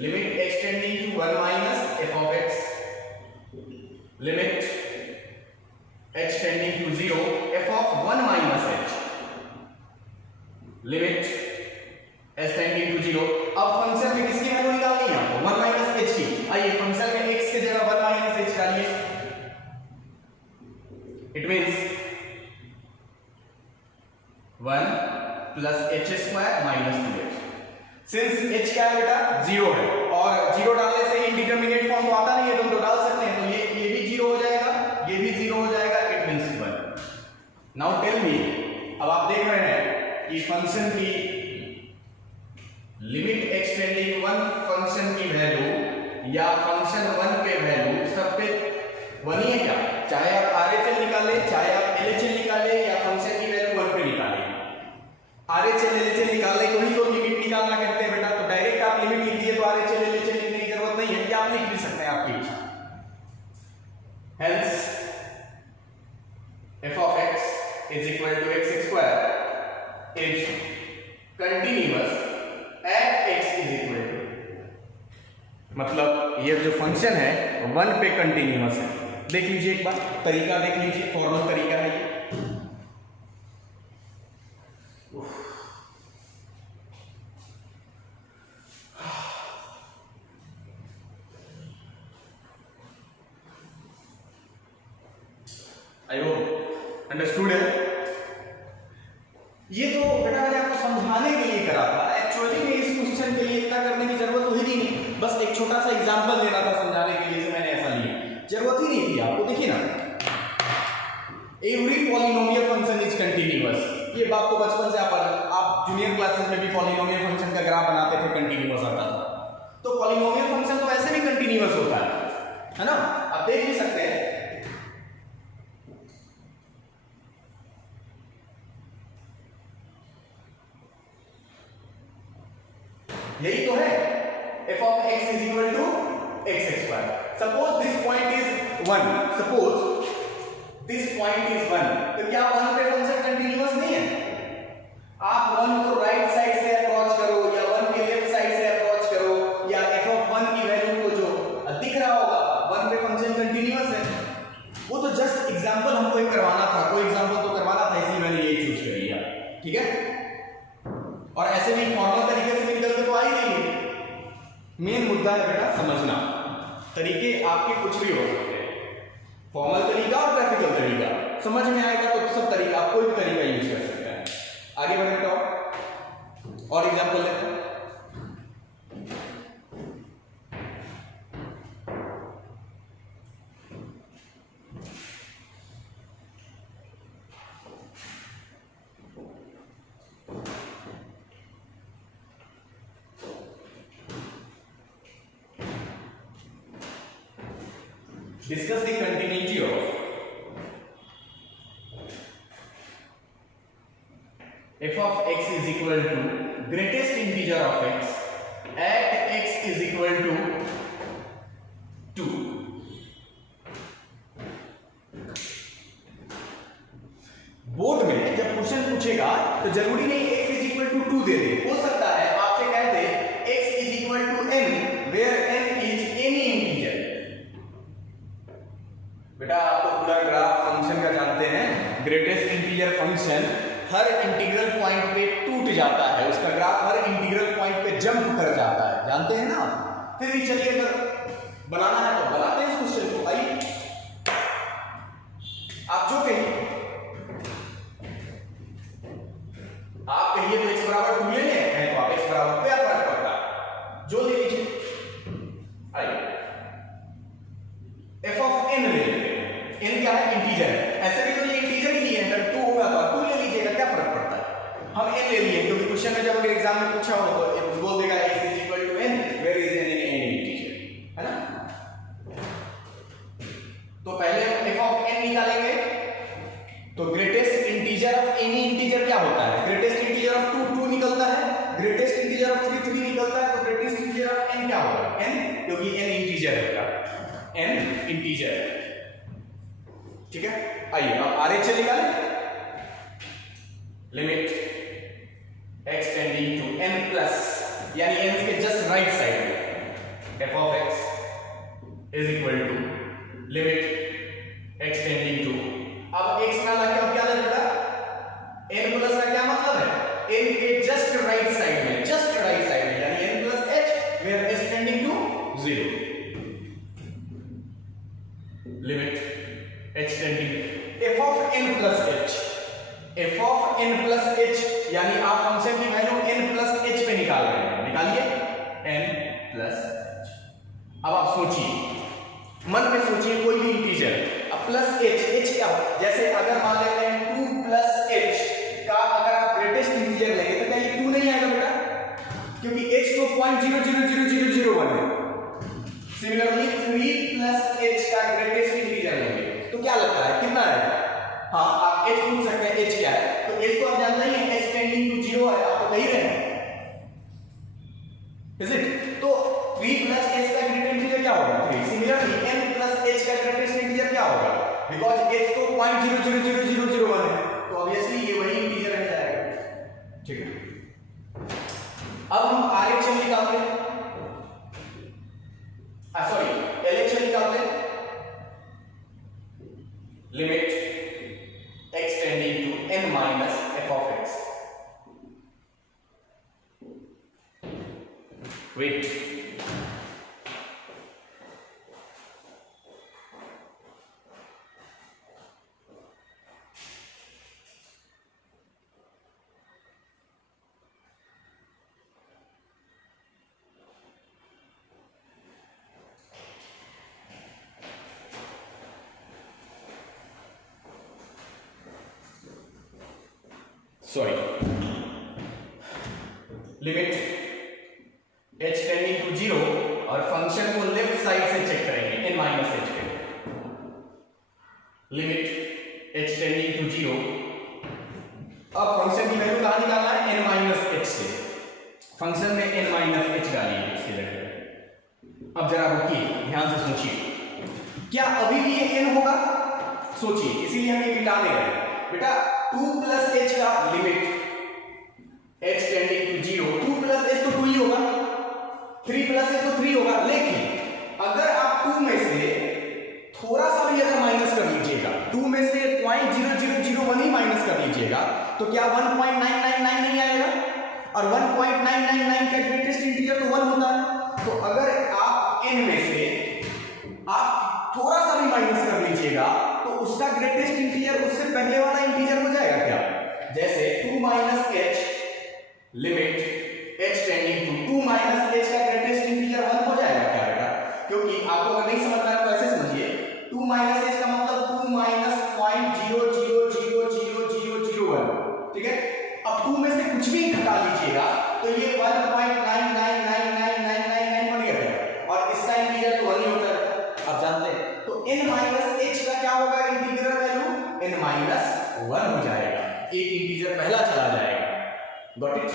limit h tending to 1 minus f of x, limit h tending to 0 f of 1 minus h, limit h tending to 0। अब फंक्शन में किसकी वैल्यू निकालनी है आपको, 1 माइनस h की। आइए फंक्शन में x की जगह 1 माइनस h डालिए। It means 1 plus h square minus 2h। Since h क्या है बेटा, 0 है, और 0 डालने से इंडिटरमिनेट फॉर्म तो आता नहीं है, तो हम तो डाल सकते हैं। तो ये भी 0 हो जाएगा, ये भी 0 हो जाएगा, it means 1। Now tell me, अब आप देख रहे हैं कि फंक्शन की लिमिट x टेंडिंग 1 फंक्शन की वैल्यू या फंक्शन 1 पे वैल्यू सब पे 1 ही है क्या, चाहे आप RHL निकाले, चाहे आप LHL निकाले या फंक्शन की वैल्यू 1 पे निकाले। RHL LHL निकालने को ही तो लिमिट निकालना कहते हैं बेटा। तो डायरेक्ट आप लिमिट लिख दिए तो RHL LHL लिखने की जरूरत नहीं है, क्या आप लिख भी सकते हैं आपकी इच्छा। Hence f of x is equal to x square is continuous at x is equal to, मतलब ये जो फंक्शन है 1 पे कंटिन्यूअस है। देख लीजिए एक बार, तरीका देख लीजिए, फॉर्मल तरीका है ये। आई होप अंडरस्टूड है। ये तो बेटा मैंने आपको समझाने के लिए करा था, एक्चुअली में इस क्वेश्चन के लिए इतना करने की जरूरत हुई नहीं, बस एक छोटा सा एग्जांपल देना था समझाने के लिए, मैंने ऐसा लिया, जरूरत ही नहीं थी आपको। देखिए ना, every polynomial function is continuous. ये बात तो बचपन से आप जूनियर क्लासेस में भी पॉलिनोमियल फंक्शन का ग्राफ बनाते थे, कंटीन्यूअस आता था। तो पॉलिनोमियल फंक्शन तो ऐसे भी कंटीन्यूअस होता है ना, आप देख भी सकते हैं। यही तो है, f of x is equal to x square। Suppose this point is 1, suppose this point is 1, तो क्या 1 पे फंक्शन कंटीन्यूअस नहीं है? आप 1 को राइट साइड से अप्रोच करो या 1 के लेफ्ट साइड से अप्रोच करो, या f of 1 की वैल्यू को जो दिख है, और ऐसे भी फॉर्मल तरीके से निकल के तो आ ही नहीं है। मेन मुद्दा है बेटा समझना, तरीके आपके कुछ भी हो सकते हैं, फॉर्मल तरीका और ग्राफिकल तरीका, समझ में आएगा तो सब तरीका, आप कोई भी तरीका यूज कर सकते हैं। आगे बढ़े बेटा और एग्जाम्पल लेते हैं। Discuss the continuity of f of x is equal to greatest integer of x at x is equal to 2. Board में जब क्वेश्चन पूछेगा तो जरूरी नहीं x is equal to 2 दे दे, हो सकता है आपसे कह दे x is equal to n where n is any integer। बेटा आप तो पूरा ग्राफ फंक्शन का जानते हैं, ग्रेटेस्ट इंटीजर फंक्शन हर इंटीग्रल पॉइंट पे टूट जाता है, उसका ग्राफ हर इंटीग्रल पॉइंट पे जंप कर जाता है, जानते हैं ना। फिर भी चलिए अगर बनाना है तो बनाते हैं इस क्वेश्चन को। आइए आप जो कहिए, आप कहिए तो x बराबर 2 ले लें, तो आप x बराबर क्या फर्क पड़ता है, जो ले लीजिए। आइए f ऑफ n ले लेते हैं, n क्या है, इंटीजर है, ऐसे भी तो ये इंटीजर ही नहीं है, अगर 2 होगा तो आप 2 ले लीजिएगा, क्या फर्क पड़ता है। हम n ले लिए क्योंकि क्वेश्चन में जब अगर एग्जाम में पूछा हो तो बोल देगा x is equal to n where is n any integer, है ना। तो पहले हम f of n निकालेंगे, तो greatest integer of any integer क्या होता है, ग्रेटेस्ट इंटीजर ऑफ 2 2 निकलता है, ग्रेटेस्ट इंटीजर ऑफ 3 3 निकलता है, तो ग्रेटेस्ट इंटीजर ऑफ n क्या होगा, n, क्योंकि n इंटीजर है, n इंटीजर है, ठीक है। आइए अब RHS निकालें, limit x tending to n plus, यानी n के जस्ट राइट साइड में f of x is equal to limit x tending to, अब x का लगा अब क्या है बेटा, n प्लस का क्या मतलब है, n के जस्ट राइट साइड में, जस्ट राइट साइड में, यानी n plus h where h tending to 0, limit h tending f of n plus h, f of n plus h, यानी आप फंक्शन की वैल्यू n प्लस h पे निकाल रहे हैं, निकालिए n प्लस h। अब आप सोचिए, मन में सोचिए कोई भी इंटीजर, अब प्लस h क्या, जैसे अगर मान लेते हैं 2 प्लस h का अगर आप ग्रेटेस्ट इंटीजर लेंगे तो क्या ये 2 नहीं आएगा बेटा, क्योंकि h तो 0.0000001 है। सिमिलरली 3 प्लस h का ग्रेटेस्ट इंटीजर लेंगे तो क्या लगता है कितना है, हाँ आप h पूछ सकते हैं h क्या है, तो h तो आप जानते ही हैं, h टेंडिंग टू 0 है, आप तो कह ही रहे हैं, इज इट। तो 3 प्लस h का ग्रेटेस्ट इंटीजर क्या होगा 3, सिमिलरली n प्लस h का ग्रेटेस्ट इंटीजर क्या होगा, बिकॉज़ h तो 0.0000001 है, तो ऑब्वियसली ये वही इंटीजर रह जाएगा, ठीक है। अब हम RHS निकालते हैं, सॉरी LHS निकालते हैं, limit x tending to n minus f of x, wait sorry, limit h tending to 0 और फंक्शन को लेफ्ट साइड से चेक करेंगे n माइनस h पे, लिमिट h टेंडिंग टू 0, अब फंक्शन की वैल्यू कहां निकालना है, n माइनस h से, फंक्शन में n माइनस h डालिए इसके लिए। अब जरा रुकिए, ध्यान से सोचिए, क्या अभी भी ये n होगा, सोचिए, इसीलिए हम ये मिटाने गए बेटा। 2 प्लस h का limit h tending to 0, 2 plus h तो 2 ही होगा, 3 प्लस h तो 3 होगा, लेकिन अगर आप 2 में से थोड़ा सा भी अगर माइनस कर लीजिएगा, 2 में से 0.0001 ही माइनस कर लीजिएगा तो क्या 1.999 नहीं आएगा? और 1.999 का ग्रेटेस्ट इंटीजर तो 1 होता है। तो अगर आप n में से आप थोड़ा सा भी माइनस कर लीजिएगा तो उसका ग्रेटेस्ट इंटीजर उससे पहले वाला इंटीजर हो जाएगा क्या? जैसे 2 minus h limit h tending to 2 minus h का ग्रेटेस्ट इंटीजर 1 हो जाएगा क्या बेटा? क्योंकि आपको अगर नहीं समझ में आए तो ऐसे समझिए, 2 माइनस h का मतलब 2 माइनस 0.000001, ठीक है। अब 2 में से कुछ भी घटा लीजिएगा तो ये 1.9999999 बन गया और इसका इंटीजर तो 1 ही होता है, आप जानते हैं। तो n माइनस h का क्या होगा इंटीग्रल वैल्यू? n माइनस 1 हो जाएगा, एक इंटीजर पहला चला जाएगा। Got it?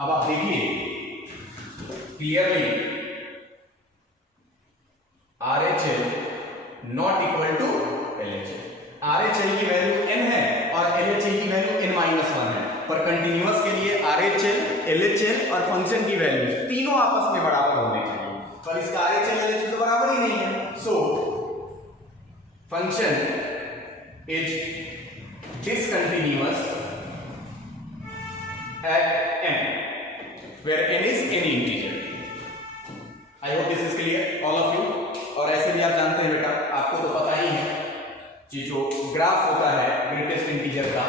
अब आप देखिए clearly, RHL not equal to LHL। RHL की वैल्यू n है और LHL की वैल्यू n माइनस 1 है, पर कंटिन्यूअस के लिए RHL, LHL और फंक्शन की वैल्यू तीनों आपस में बराबर होने चाहिए, पर इसका RHL LHL तो बराबर ही नहीं है। So function is discontinuous at n, where n is any integer. I hope this is clear all of you। और ऐसे भी आप जानते हैं बेटा, आपको तो पता ही है कि जो ग्राफ होता है ग्रेटेस्ट इंटीजर का,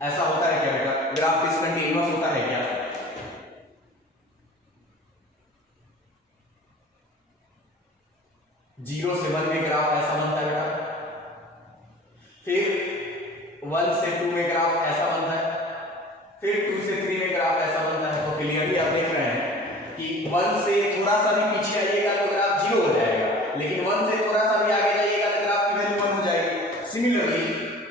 ऐसा होता है क्या बेटा? ग्राफ डिसकंटिन्यूअस होता है क्या? 0 से 1 में ग्राफ ऐसा बनता है बेटा, फिर 1 से 2 में ग्राफ ऐसा बनता है, फिर 2 से 3 में ग्राफ ऐसा बनता है। तो क्लियरली आप देख रहे हैं कि 1 से थोड़ा सा भी पीछे आइएगा तो ग्राफ 0 हो जाएगा, लेकिन 1 से थोड़ा सा भी आगे जाइएगा तो ग्राफ की वैल्यू 1 हो जाएगी। सिमिलरली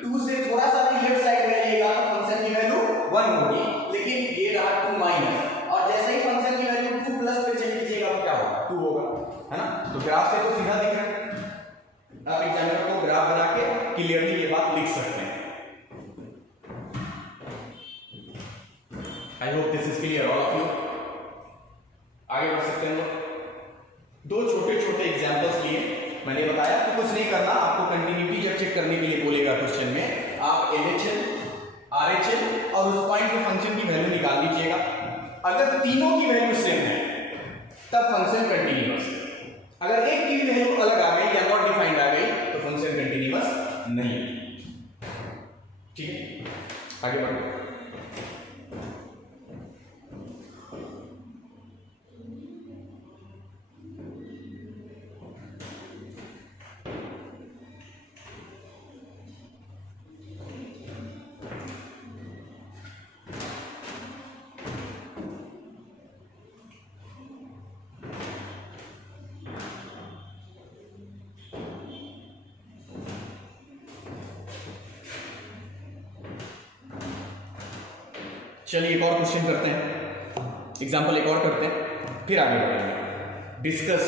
2 से थोड़ा सा भी लेफ्ट साइड में आइएगा तो फंक्शन की वैल्यू 1 होगी, लेकिन ये रहा 2 माइनस, और जैसे ही फंक्शन की वैल्यू 2 प्लस पे चेक कीजिएगा तो क्या होगा? 2 होगा, है ना। तो ग्राफ से तो सीधा दिख रहा है, आप एग्जामिनर को ग्राफ बना के क्लियरली ये बात लिख सकते हैं। आई hope this is clear all of you. आगे बढ़ सकते हैं लोग। 2 छोटे छोटे एग्जांपल्स लिए मैंने बताया कि कुछ नहीं करना, आपको कंटिन्यूटी जब चेक करने के लिए बोलेगा क्वेश्चन में, आप LHL, RHL और उस पॉइंट के फंक्शन की वैल्यू निकाल लीजिएगा। अगर तीनों की वैल्यू सेम है तब फंक्शन कंटिन्यूअस है, अगर एक की वैल्यू अलग आ गई या नॉट डिफाइंड आ गई तो फंक्शन कंटिन्यूअस नहीं है, ठीक है। आगे बढ़ो। चलिए एक और क्वेश्चन करते हैं, एग्जाम्पल एक और करते हैं, फिर आगे बढ़ेंगे। डिस्कस,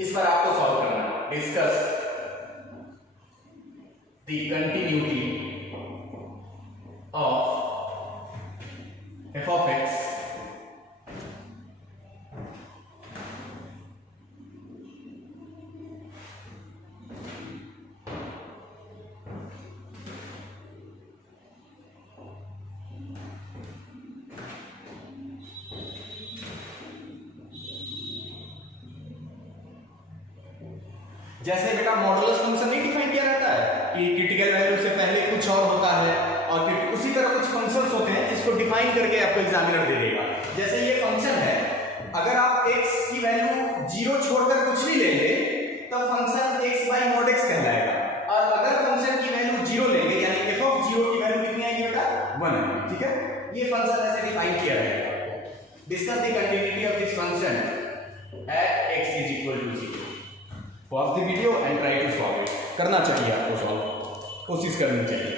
इस पर आपको सॉल्व करना है। Discuss the continuity of f of x जैसे बेटा मॉडुलस फंक्शन नहीं डिफाइन किया रहता है कि क्रिटिकल वैल्यू से पहले कुछ और होता है, और फिर उसी तरह कुछ फंक्शंस होते हैं जिसको डिफाइन करके आपको एग्जामिनर दे देगा। जैसे ये फंक्शन है, अगर आप x की वैल्यू 0 छोड़कर कुछ भी लेंगे तब function x by mod x कहलाएगा, और अगर फंक्शन की वैल्यू 0 लेंगे यानी f of 0 की वैल्यू कितनी आएगी बेटा? 1 है, ठीक है। ये फंक्शन ऐसे डिफाइन किया रहेगा। Discuss the continuity of this function at x is equal to 0। Pause the video and try to solve it. करना चाहिए आपको सॉल्व, कोशिश करनी चाहिए।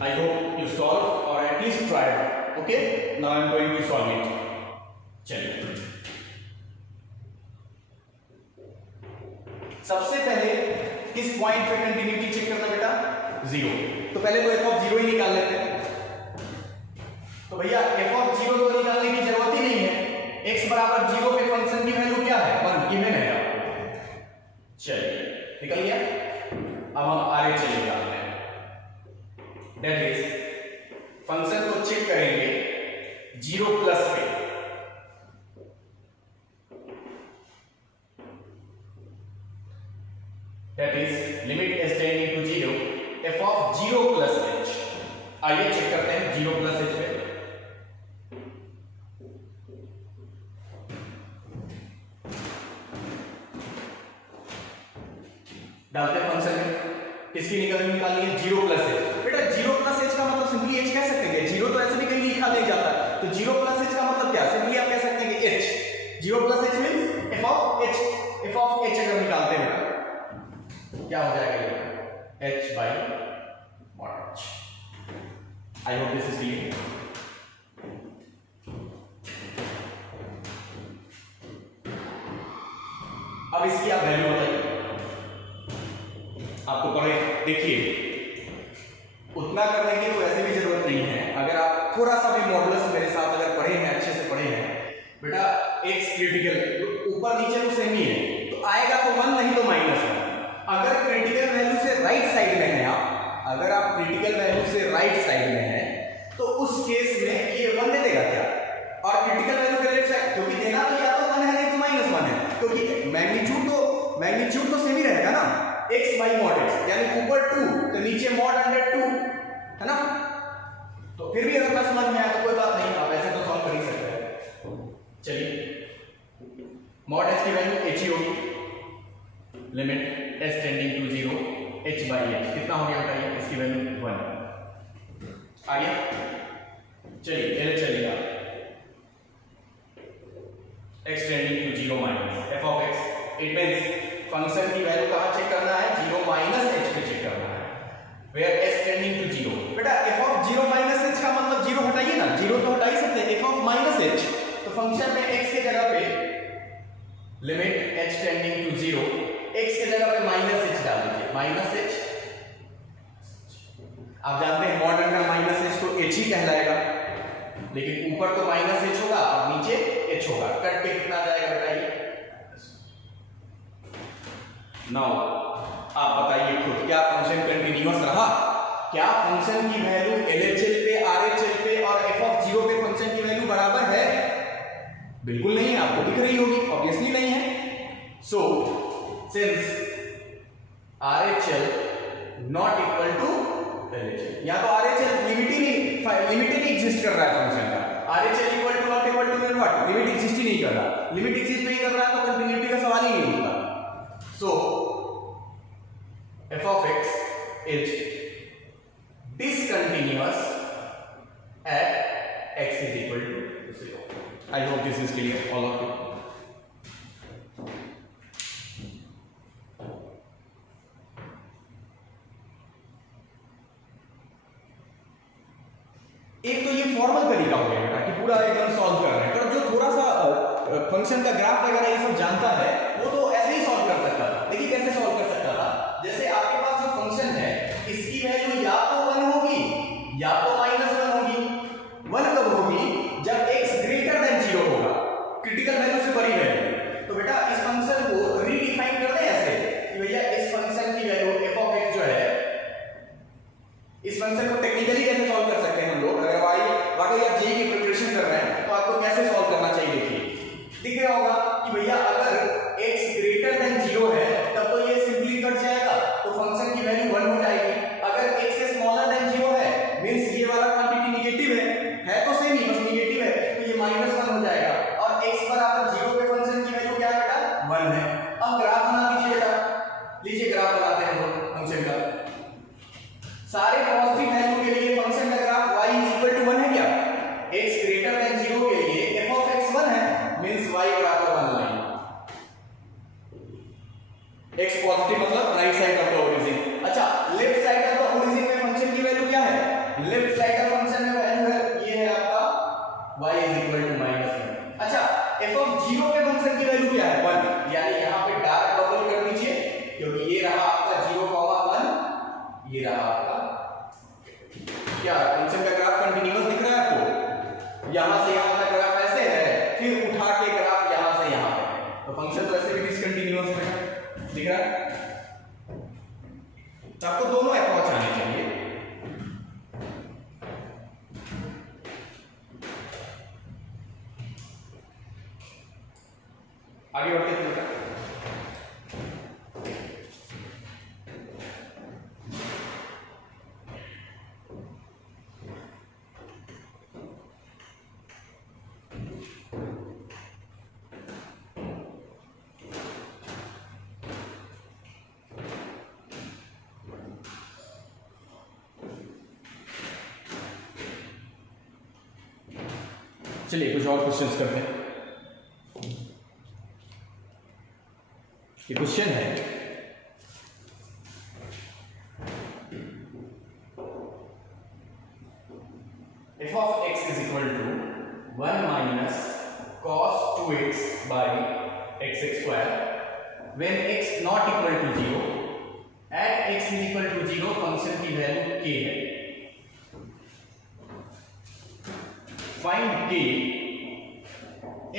I hope you solve or at least try. Okay, now I am going to solve it. Point पे continuity check करना बेटा 0, तो पहले तो f ऑफ 0 ही निकाल लेते हैं। तो भैया f ऑफ 0 तो निकालने की जरूरत ही नहीं है, x बराबर 0 पे फंक्शन की वैल्यू क्या है 1 गिवन है आपको। चलिए निकल गया। अब हम आगे चले जाते हैं, दैट इज फंक्शन को चेक करेंगे 0 प्लस पे। That is limit s tending to 0 f of 0 plus h। आइए चेक करते हैं 0 प्लस h पे। डालते हैं फंक्शन में, किसकी निकालनी है 0 प्लस h। बेटा 0 प्लस h का मतलब सिंपली h कह सकते हैं, 0 तो ऐसे भी कहीं लिखा नहीं जाता, तो 0 प्लस h का मतलब क्या, सिंपली आप कह सकते हैं कि h 0 plus h means f of h। f of h अगर निकालते हैं बेटा क्या हो जाएगा ये h by mod h। I hope this is clear. अब इसकी आप वैल्यू बताइए, आपको पढ़े देखिए उतना करने की तो वैसे भी जरूरत नहीं है, अगर आप थोड़ा सा भी मॉडुलस मेरे साथ अगर पढ़े हैं, अच्छे से पढ़े हैं बेटा, x क्रिटिकल ऊपर नीचे तो सेम ही है, तो आएगा तो 1 नहीं तो -1। अगर क्रिटिकल वैल्यू से राइट साइड में है आप, अगर आप क्रिटिकल वैल्यू से राइट साइड में है तो उस केस में ये 1 दे देगा क्या, और क्रिटिकल वैल्यू के लेफ्ट साइड, क्योंकि देना तो या तो 1 है नहीं तो -1 है, क्योंकि मैग्नीट्यूड तो सेम ही रहेगा ना, x by mod x, यानी ऊपर 2 तो नीचे mod अंडर 2 है ना। तो फिर भी अगर ना समझ में आया तो कोई बात नहीं, आप ऐसे तो सॉल्व कर ही सकते हैं। चलिए mod h की वैल्यू h ही होगी, limit s tending to 0 h by h कितना हो गया बताइए, इसकी वैल्यू 1। आगे चलिए पहले चलिएगा x tending to 0 minus f of x, it means function की वैल्यू कहां चेक करना है 0 माइनस h पे चेक करना है, वेयर s टेंडिंग टू 0। बेटा f ऑफ 0 माइनस h का मतलब 0 हटाइए ना, 0 तो हटा ही सकते हैं, f ऑफ माइनस h, तो फंक्शन में x के जगह पे limit h tending to 0, x के जगह पे माइनस h डाल दीजिए, माइनस h। आप जानते हैं मॉड अंडर माइनस h तो h ही कहलाएगा, लेकिन ऊपर तो माइनस h होगा और नीचे h होगा, कट के कितना जाएगा बताइए। नाउ आप बताइए खुद, क्या फंक्शन कंटीन्यूअस रहा, क्या फंक्शन की वैल्यू LHL पे RHL पे और f ऑफ 0 पे फंक्शन की वैल्यू बराबर है, बिल्कुल नहीं है, आपको दिख रही होगी, ऑब्वियसली नहीं है। So since RHL not equal to LHL, या तो RHL लिमिट ही नहीं एग्जिस्ट कर रहा है फंक्शन का, RHL equal to not equal to mean what, limit exist ही नहीं कर रहा, लिमिट एग्जिस्ट नहीं कर रहा है तो कंटिन्यूटी का सवाल ही नहीं उठता। So f of x is discontinuous at x is equal to 0. I hope this is clear, all of you. एक तो ये फॉर्मल तरीका हो गया बेटा कि पूरा एकदम सॉल्व कर रहे हैं, पर जो थोड़ा सा फंक्शन का ग्राफ वगैरह ये सब जानता है वो तो ऐसे ही सॉल्व कर सकता था। देखिए कैसे सॉल्व कर सकता था, जैसे आपके पास जो फंक्शन है इसकी वैल्यू या तो 1 होगी या तो -1 होगी। 1 कब होगी, जब x ग्रेटर देन 0 होगा, क्रिटिकल वैल्यू से बड़ी वैल्यू। तो बेटा इस फंक्शन को रीडिफाइन कर दें ऐसे कि भैया इस फंक्शन की वैल्यू f ऑफ x जो है, इस फंक्शन को टेक्निकली कैसे सॉल्व कर सकते हैं हम लोग, अगर वाकई आप जेईई की प्रिपरेशन कर रहे हैं तो आपको कैसे सॉल्व करना चाहिए। देखिए दिख रहा होगा कि भैया अगर x ग्रेटर देन 0 है तब तो ये सिंपली कट जाएगा, तो फंक्शन की वैल्यू 1 हो जाएगी। अगर x स्मॉलर देन 0 है मींस ये वाला क्वांटिटी नेगेटिव है तो सेम ही बस नेगेटिव है, तो ये -1 हो जाएगा, और x बराबर 0 पे फंक्शन की वैल्यू क्या है बेटा 1 है। अब ग्राफ बना दीजिए बेटा, लीजिए ग्राफ बनाते हैं हम फंक्शन का। सारे पॉजिटिव वैल्यू के लिए फंक्शन का ग्राफ y = 1 है क्या, x ग्रेटर देन 0 के लिए f ऑफ x 1 है मींस y बराबर 1 लाइन, x पॉजिटिव मतलब right side of the origin. अच्छा left side of the origin में फंक्शन की वैल्यू क्या है, लेफ्ट साइड ऑफ फंक्शन में वैल्यू है ये है आपका y = -1। अच्छा f ऑफ 0 पे फंक्शन की वैल्यू क्या है 1, यानी यहां पे डार्क बबल कर दीजिए क्योंकि ये रहा आपका 0, ये रहा आपका क्या फंक्शन का ग्राफ कंटिन्यूअस दिख रहा है आपको, यहां से यहां का ग्राफ ऐसे है, फिर उठा के ग्राफ यहां से यहां पे, तो फंक्शन तो ऐसे भी डिसकंटिन्यूअस है, दिख रहा है। तो आपको दोनों अप्रोच आने चाहिए। आगे बढ़ते हैं। चलिए कुछ और क्वेश्चंस करते हैं। ये क्वेश्चन है f of x is equal to 1 minus cos 2x by x square when x not equal to 0 at x is equal to 0 function की वैल्यू k है। Find k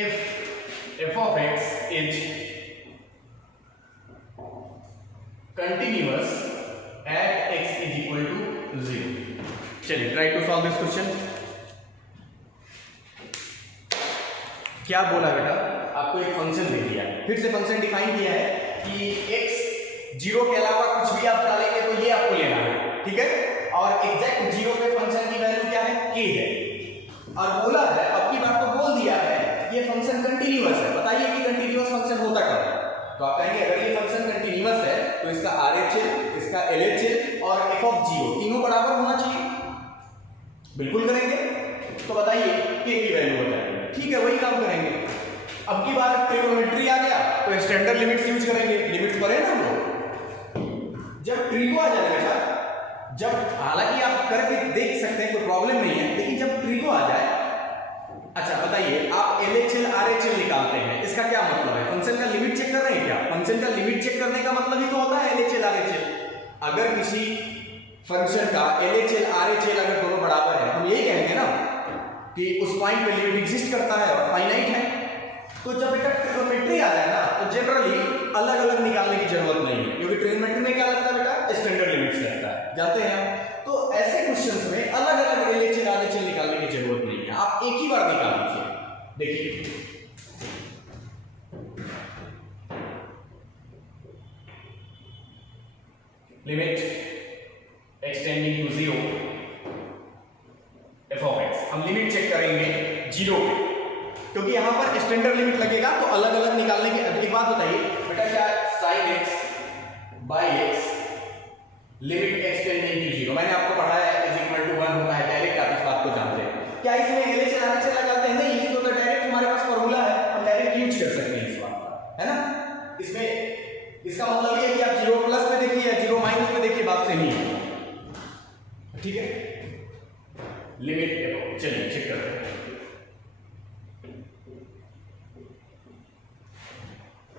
if f of x is continuous at x is equal to 0। चलिए try to solve this question. क्या बोला बेटा, आपको एक function दे दिया, फिर से फंक्शन डिफाइन किया है कि x 0 के अलावा कुछ भी आप डालेंगे तो ये आपको लेना है, ठीक है, और एग्जैक्ट 0 पे फंक्शन की वैल्यू क्या है, k है, और बोला है अब की बार तो बोल दिया है ये फंक्शन कंटिन्यूअस है। बताइए कि कंटिन्यूअस फंक्शन होता क्या है, तो आप कहेंगे अगर ये फंक्शन कंटिन्यूअस है तो इसका RHL, इसका LHL और f of 0 तीनों बराबर होना चाहिए। बिल्कुल करेंगे, तो बताइए k की वैल्यू बताइए, ठीक है, वही काम करेंगे। अब की बार ट्रिगोनोमेट्री आ गया तो स्टैंडर्ड लिमिट्स यूज करेंगे, लिमिट्स पढ़े ना हम लोग। जब ट्रिगो आ जाएगा बेटा, जब हालांकि आप करके देख सकते हैं कोई प्रॉब्लम नहीं है, लेकिन जब ट्रिगो आ जाए, अच्छा बताइए आप LHL RHL निकालते हैं, इसका क्या मतलब है, फंक्शन का लिमिट चेक कर रहे हैं क्या? फंक्शन का लिमिट चेक करने का मतलब ही तो होता है LHL RHL। अगर किसी फंक्शन का LHL RHL अगर दोनों बराबर है, हम यही कहेंगे ना कि उस पॉइंट पे लिमिट एग्जिस्ट करता है और फाइनाइट है। तो जब बेटा ट्रिगोनोमेट्री आ जाए ना तो जनरली अलग अलग निकालने की जरूरत नहीं है, क्योंकि ट्रिगोनोमेट्री में क्या लगता है बेटा, स्टैंडर्ड लिमिट्स लगता है, जानते हैं आप। तो ऐसे क्वेश्चंस में अलग अलग LHL RHL निकालने की जरूरत नहीं है, आप एक ही बार निकाल लीजिए। देखिए limit x tending to 0 f of x, हम लिमिट चेक करेंगे 0 पे, क्योंकि यहां पर स्टैंडर्ड लिमिट लगेगा तो अलग अलग निकालने की। एक बात बताइए बेटा, क्या sin x by x limit x tending to 0 मैंने आपको पढ़ाया है इज इक्वल टू 1 होता है, डायरेक्ट आप इस बात को जानते हैं। क्या इसमें LHL RHL लगाते हैं? नहीं, इसको तो डायरेक्ट हमारे पास फॉर्मूला है, हम डायरेक्ट यूज कर सकते हैं इस बात का, है ना। इसमें इसका मतलब ये है कि आप 0 प्लस पे देखिए या 0 माइनस पे देखिए, बात सही है, ठीक है। लिमिट चलिए चेक करते हैं।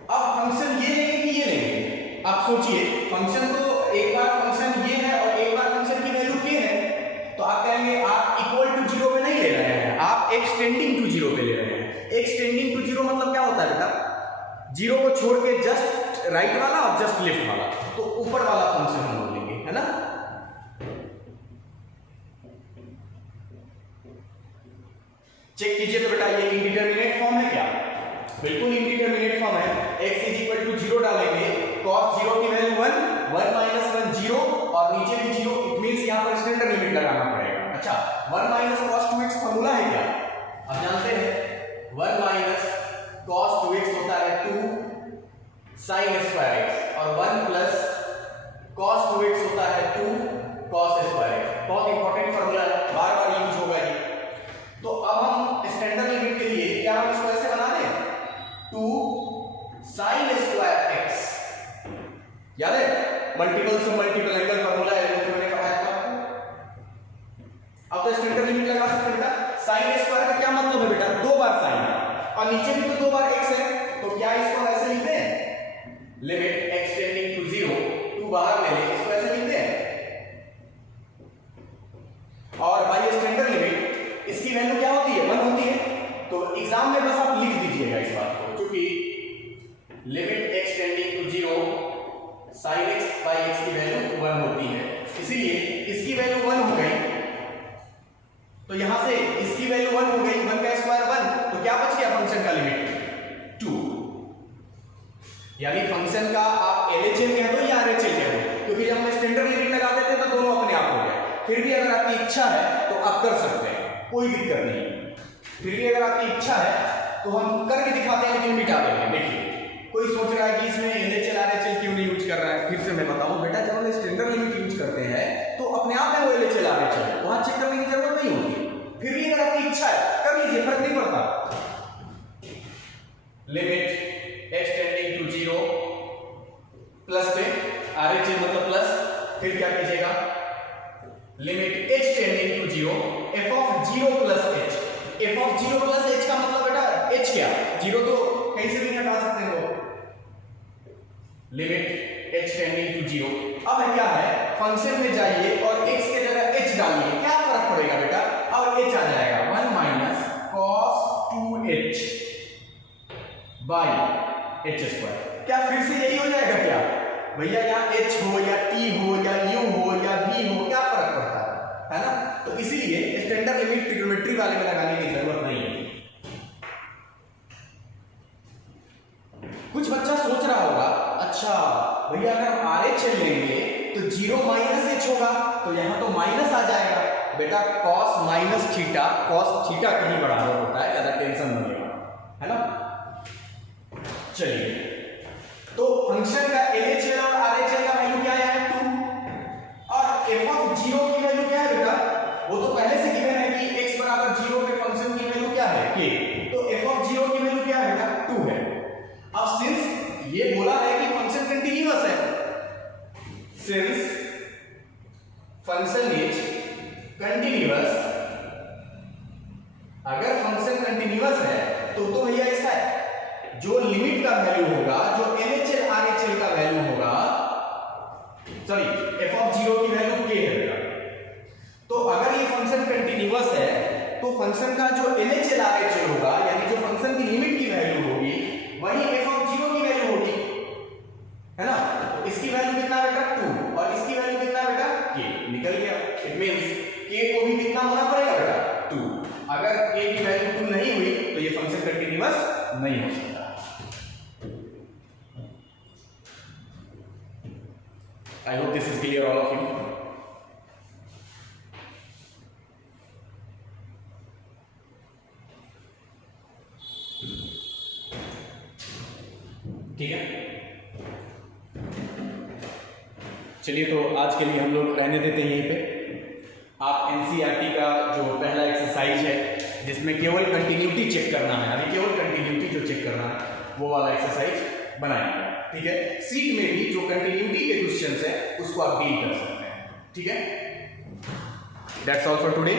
अब फंक्शन ये लेंगे कि ये लेंगे, आप सोचिए, फंक्शन तो एक बार फंक्शन ये है और एक बार फंक्शन की वैल्यू k है, तो आप कहेंगे आप इक्वल टू 0 पे नहीं ले रहे हैं, आप एक्सटेंडिंग टू 0 पे ले रहे हैं। एक्सटेंडिंग टू 0 मतलब क्या होता है बेटा, 0 को छोड़ के जस्ट राइट वाला और जस्ट लेफ्ट वाला, तो ऊपर वाला फंक्शन हम लोग लेंगे, है ना। चेक कीजिए तो बेटा ये इंडिटरमिनेट फॉर्म है क्या? बिल्कुल इंडिटरमिनेट फॉर्म है। x इज इक्वल टू 0 डालेंगे, cos 0 की वैल्यू 1, 1 माइनस 1 0 और नीचे भी 0, इट मींस यहां पर स्टैंडर्ड लिमिट लगाना पड़ेगा। अच्छा, 1 माइनस cos 2x फार्मूला है क्या? आप जानते हैं 1 माइनस cos 2x होता है 2 sin स्क्वायर x और 1 प्लस cos 2x होता है 2 cos स्क्वायर x। बहुत इंपॉर्टेंट फार्मूला है, बार बार यूज होगा ये। तो अब हम स्टैंडर्ड लिमिट के लिए क्या हम इसको ऐसे बना दें, 2 sin स्क्वायर x, याद है मल्टीपल से मल्टीपल एंगल फार्मूला है जो मैंने पढ़ाया था आपको। अब तो स्टैंडर्ड लिमिट लगा सकते हैं बेटा। sin स्क्वायर का क्या मतलब है बेटा, 2 बार sin और नीचे भी तो 2 बार x है, तो क्या इसको ऐसे लिखते हैं, लिमिट एक्सटेंडिंग टू 0, 2 बाहर ले लें, इसको ऐसे लिखते हैं फिर भी अगर आपकी इच्छा है तो आप कर सकते हैं, कोई दिक्कत नहीं। फिर भी अगर आपकी इच्छा है तो हम करके दिखाते हैं, लेकिन मिटा देंगे। देखिए कोई सोच रहा है कि इसमें LHL RHL क्यों नहीं यूज कर रहा है, फिर से मैं बताऊं बेटा, जब हम स्टैंडर्ड लिमिट यूज करते हैं तो अपने आप में वो LHL RHL है, वहां चेक करने की जरूरत नहीं होती। फिर भी अगर आपकी इच्छा है कर लीजिए, फर्क नहीं पड़ता। Limit h tending to 0 plus पे RHL मतलब प्लस, फिर क्या कीजिएगा, limit h tending to 0 f of 0 plus h। f of 0 plus h का मतलब बेटा h क्या, 0 तो कहीं से भी हटा सकते हैं वो। लिमिट h टेंडिंग टू 0, अब क्या है, फंक्शन में जाइए और x के जगह h डालिए, क्या फर्क पड़ेगा बेटा, अब h आ जाएगा 1 minus cos 2h by h square. क्या फिर से यही हो जाएगा क्या भैया, यहाँ h हो या t हो या u हो या v हो, क्या फर्क पड़ता है ना। तो इसीलिए स्टैंडर्ड लिमिट ट्रिग्नोमेट्री वाले में लगाने की जरूरत नहीं है। कुछ बच्चा सोच रहा होगा, अच्छा भैया अगर हम RHL लेंगे तो 0 माइनस h होगा, तो यहाँ तो माइनस आ जाएगा। बेटा cos minus theta, cos theta कहीं बराबर होता है, ज्यादा टेंशन नहीं लेगा, है ना। चलिए, तो फंक्शन का LHL और RHL का वैल्यू क्या है 2, और f ऑफ 0 की वैल्यू क्या है बेटा, वो तो पहले से गिवन है कि x बराबर 0 पे फंक्शन की वैल्यू क्या है k, तो f ऑफ 0 की वैल्यू क्या है बेटा 2 है। अब सिंस ये बोला है कि फंक्शन कंटीन्यूअस है, सिंस फंक्शन इज कंटीन्यूअस, अगर फंक्शन कंटीन्यूअस है तो भैया इसका जो लिमिट का वैल्यू होगा, जो LHL RHL का वैल्यू होगा, सॉरी f ऑफ 0 की वैल्यू k है बेटा, तो अगर ये फंक्शन कंटीन्यूअस है तो फंक्शन का जो LHL RHL होगा, यानी जो फंक्शन की लिमिट की वैल्यू होगी, वही f ऑफ 0 की वैल्यू होगी, है ना। तो इसकी वैल्यू कितना बेटा 2, और इसकी वैल्यू कितना बेटा k, निकल गया। इट मींस k को भी कितना होना पड़ेगा बेटा 2। अगर k की वैल्यू 2 नहीं हुई तो ये फंक्शन कंटीन्यूअस नहीं हो सकता। I hope this is clear all of you. ठीक है, चलिए तो आज के लिए हम लोग रहने देते हैं यहीं पे। आप NCERT का जो पहला एक्सरसाइज है जिसमें केवल कंटिन्यूटी चेक करना है, अभी केवल कंटिन्यूटी जो चेक करना है वो वाला एक्सरसाइज बनाएंगे, ठीक है। सीट में भी जो कंटिन्यूटी के क्वेश्चंस है उसको आप डील कर सकते हैं, ठीक है। That's all for today.